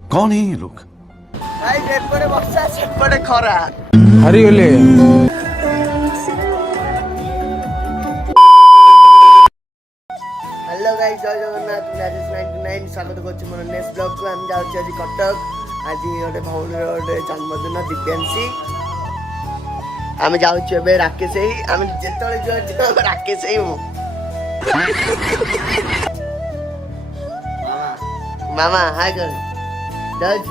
कौन है ये लोग? खरा हरिगले हेलो गाइस जय जगन्नाथ राजेश 99 स्वागत करछु मोर नेक्स्ट ब्लॉग को हम जाउछ आज कटक आज गोटे भौणी गोटे जन्मदिन दिव्यांशी आम जाउछ एबे राकेश ही आम जेतळे जो राकेश ही मु मामा हाय कर जाउछ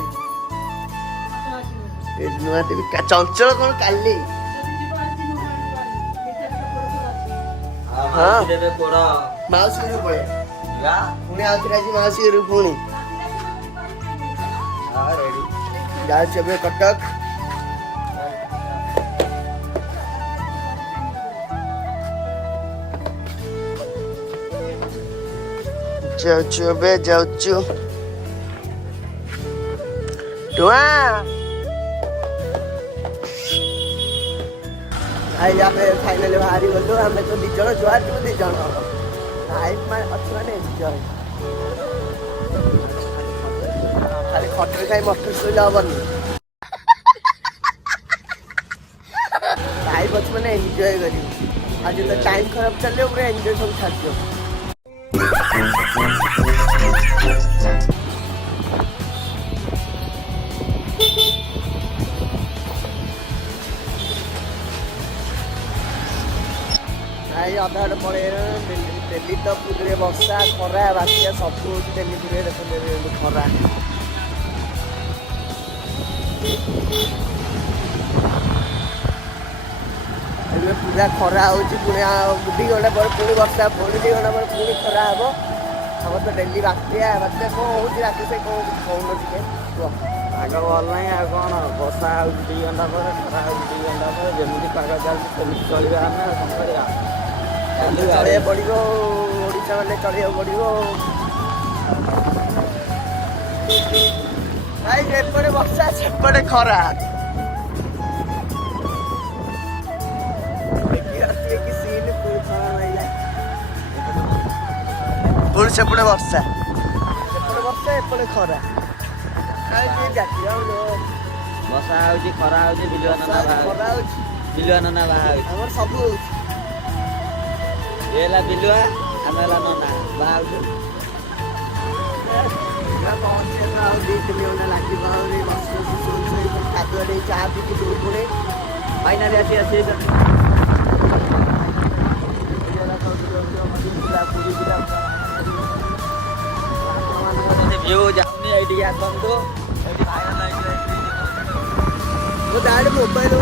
ए नुआ देवी चंचल कोन काली हां देबे कोड़ा माउसी रू पळे या पुणे आउथरा जी माउसी रू पुणे हां रेडी जाउछ एबे कटक जाउछ एबे जाउछ टुआ आई आमे फाइनली बाहरी गलु आमे तो दी जण जुआ दी जण लाइफ में अच्छी माने एंजॉय खाली खटर खाई मटर सोइला हबनी लाइफ अच्छी माने एंजॉय करी आज तो टाइम खराब चले पूरा एंजॉय सब छाड़ियो अधा पड़े दिल्ली तो पूरे वर्षा खरा बात्या सब दिल्ली पूरे खरा पूरा खरा हो 2 घंटा पर पुणी वर्षा पुणी 2 घंटा पर पुणी खरा हम हम तो डेली बात्या बात्या कौन हो रात से कौन टे आग भल ना आ कौन बर्षा हो 2 घंटा पर खरा हो 2 घंटा पर जमी पाग चलती चलिए आम कौन करवा चलिए पड़ो ओडिशा वाले चलिए पड़ो एपटे वर्षा सेपटे खरा पुणी सेपटे वर्षा एपटे खरा बर्षा हो खरा हो बिलुआ नना बाहा सब ये बिलुआ आम नना बाहा लगे चाह पी पुणे फाइनाली आसी व्यू जाऊनी ये आसतु डायरेक्ट मोबाइल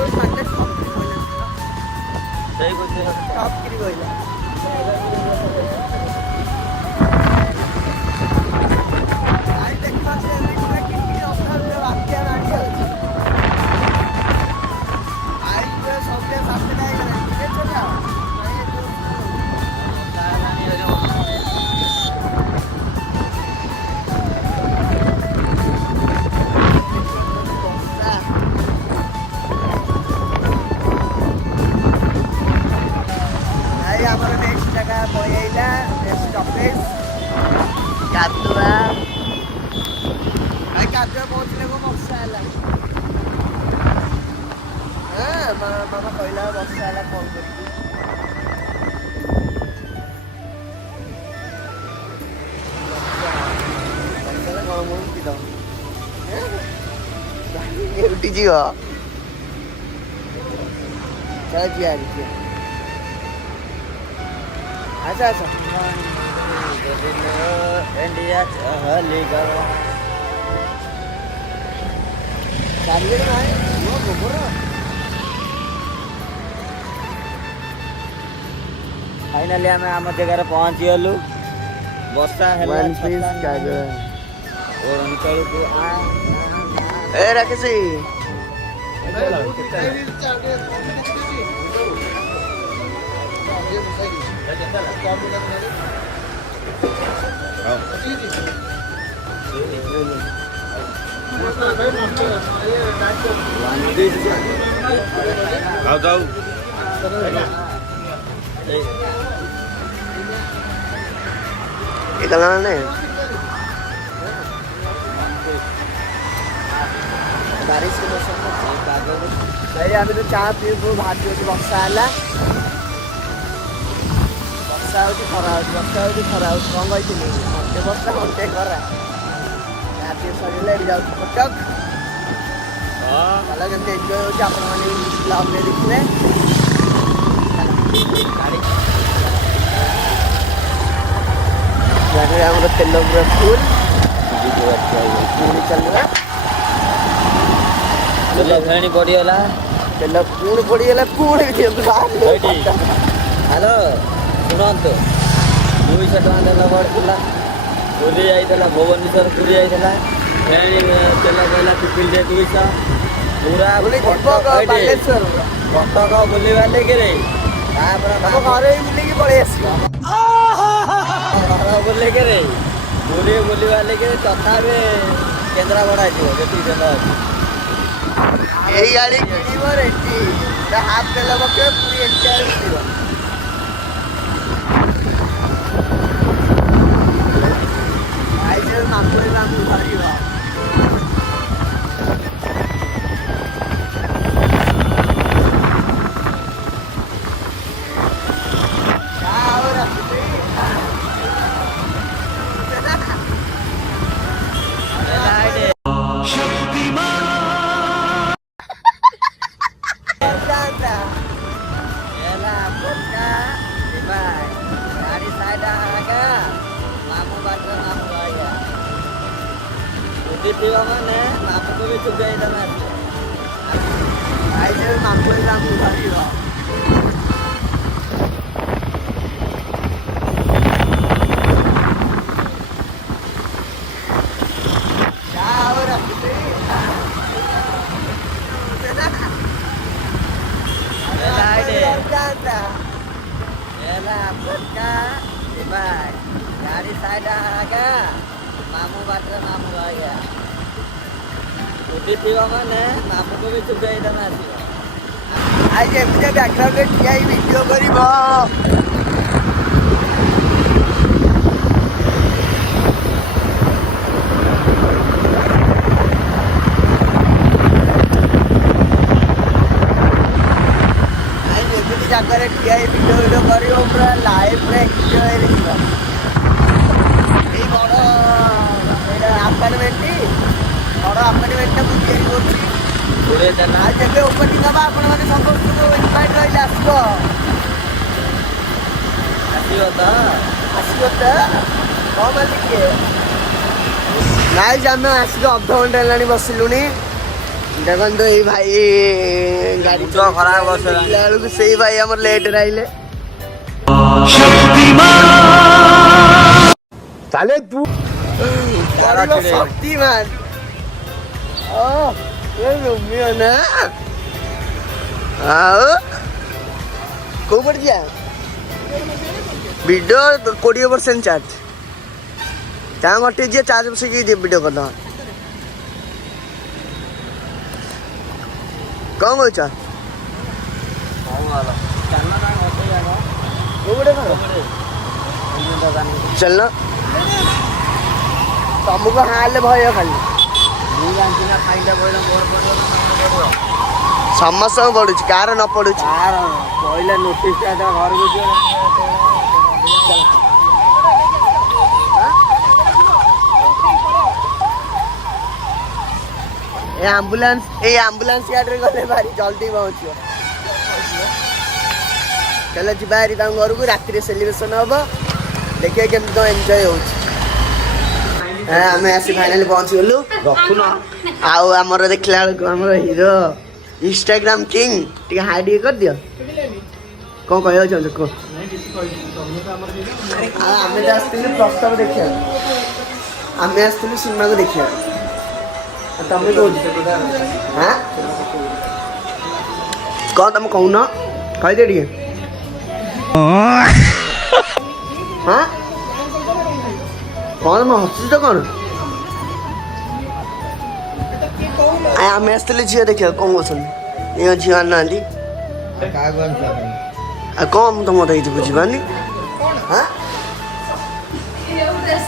पहुँचले को वर्षा है मामा कहला वर्षा है कौन कर उठी जी चल जी अच्छा अच्छा इंडिया चली गवा फाइनाली आम आम जगार पहुँची गलु वर्षा है अंचल को राकेश जाऊ ହେଇଗଲା ମାନେ बारिश के मौसम में भाई अभी तो चाह पी बाहर वर्षा है वर्षा होती खरा होती वर्षा होती खरा होती कौन कही मते वर्षा मते खरा चाह पी सर जाऊँ कटक भल के एंजय होती आप ब्लॉग में देखिए गाड़ी तेल पूरा फुल चलना तेल फेणी पड़गला तेल पुणी पड़गला पुणी हेलो शुणु 200 टका तेल पड़ा पुरी जाइला भुवनेश्वर पुरी जाइला फेणी तेल कहला पिपिल 200 पूरा कटक बुलवा लेकिन घर बुलिकी पड़े घर बुलिक पुरी बुलवा लेकिन तथापि केन्द्रापड़ा जी तेल अच्छी यही गाड़ी किणव रेडी हाफ तेल पके पूरी एंटायर ମାନେ ମାମୁଁକୁ ବି ଚୁପେଇ ଦେଲା गाड़ी साइड आगा मामू बाटर मामू आया ମାନେ ମାମୁଁକୁ ବି ଚୁପେଇ ଦେଲା आज एमती बैकग्राउंड में ठिया वीडियो कर जगह ठिया वीडियो कर पूरा लाइव एंजय बड़ आपार्टमेंट बड़ आपार्टमेंट आज जब ओपनिंग हम आपण मैंने समस्त इनभाइट रही आसो कम टे नाइज आम आसिक अध घंटा है बसिलु देखो ये भाई गाड़ी खराब बेलू से भाई आम लेट रही चले तू शक्तिमान ना कौ पड़ जा वीडियो 20% चार्ज क्या गटे जी चार्ज बस वीडियो कर कौन कौच चलना तुमको हाँ भय खाली समस्त पड़ू कार न पड़ू पहले नोटिस घर आम्बुलांस गाड़ी गले भारी जल्दी पहुँच चल जी घर को राति सेलिब्रेशन हम देखिए केमती तो एंजय हो आम आसी फाइनाली पहुँची गलु रखुन आमर देखला बेलू हीरो इंस्टाग्राम किंग टे हाई टे कर दियो कौन कह कह आम तो आसलु प्रस्ताव देखा आम आसलु सिनेमा को देखा तुम कौन हाँ कौन तुम कहन कहीदे टे हाँ कौन मैं हसी तो कौन आम आसते झील देखा कौन कौन ये झील आना कौन तो मत बुझीपार हाँ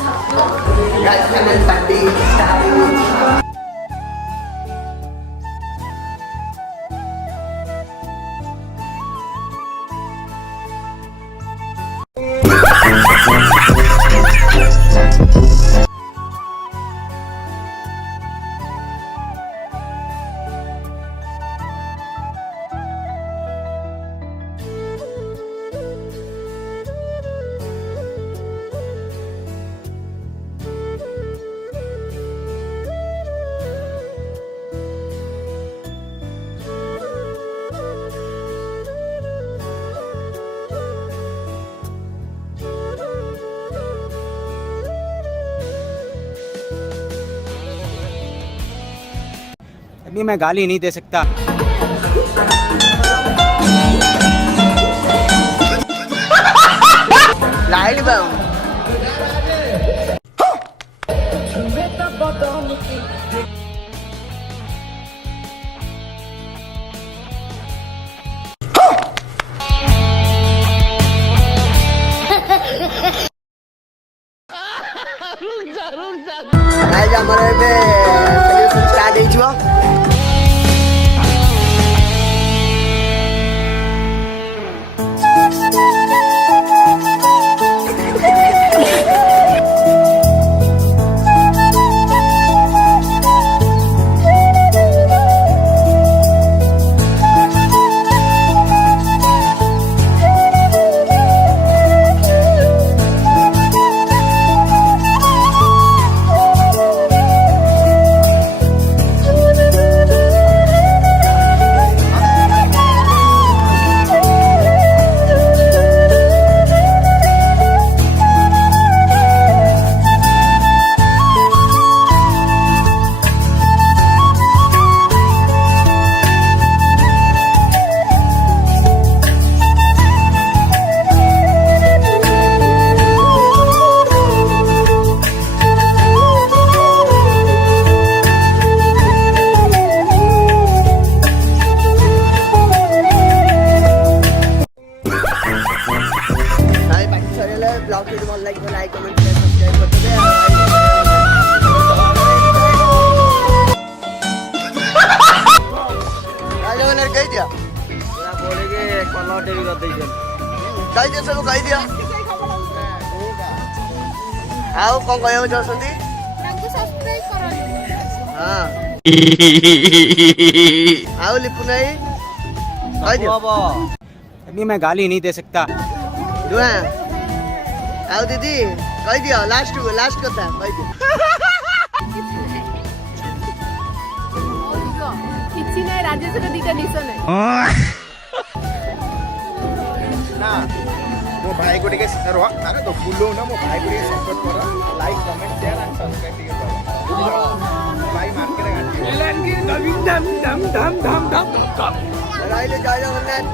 Guys, kalian tadi अभी मैं गाली नहीं दे सकता। लाइट बम Guys, ଆମର ଏବେ ସେଲିବ୍ରେସନ ଷ୍ଟାର୍ଟ ହେଇଯିବ। ब्लॉग वीडियो ଭଲ ଲାଗିବ ଲାଇକ୍ କମେଣ୍ଟ शेयर सब्सक्राइब କରିଦେବେ राजा ने कह दिया पूरा बोले के कलर टेबी कर देछन कह दिया सब कह दिया आओ कौन कहयो चाहछंती ତାଙ୍କୁ ସବସ୍କ୍ରାଇବ କରନ୍ତୁ। हां आओ लिपु नहीं कह दिया बाबा अभी मैं गाली नहीं दे सकता। दुआ आओ दीदी कह दिया लास्ट कथा कह दिया କିଛି ନାହିଁ ରାଜେଶର ଦିଟା ନିଶ ନାହିଁ। ना मो भाई को टिके रह अरे तो बुलो ना मो भाई को टिके सपोर्ट कर like comment share and subscribe टिके कर भाई मार के गांठी राइले जय जगन्नाथ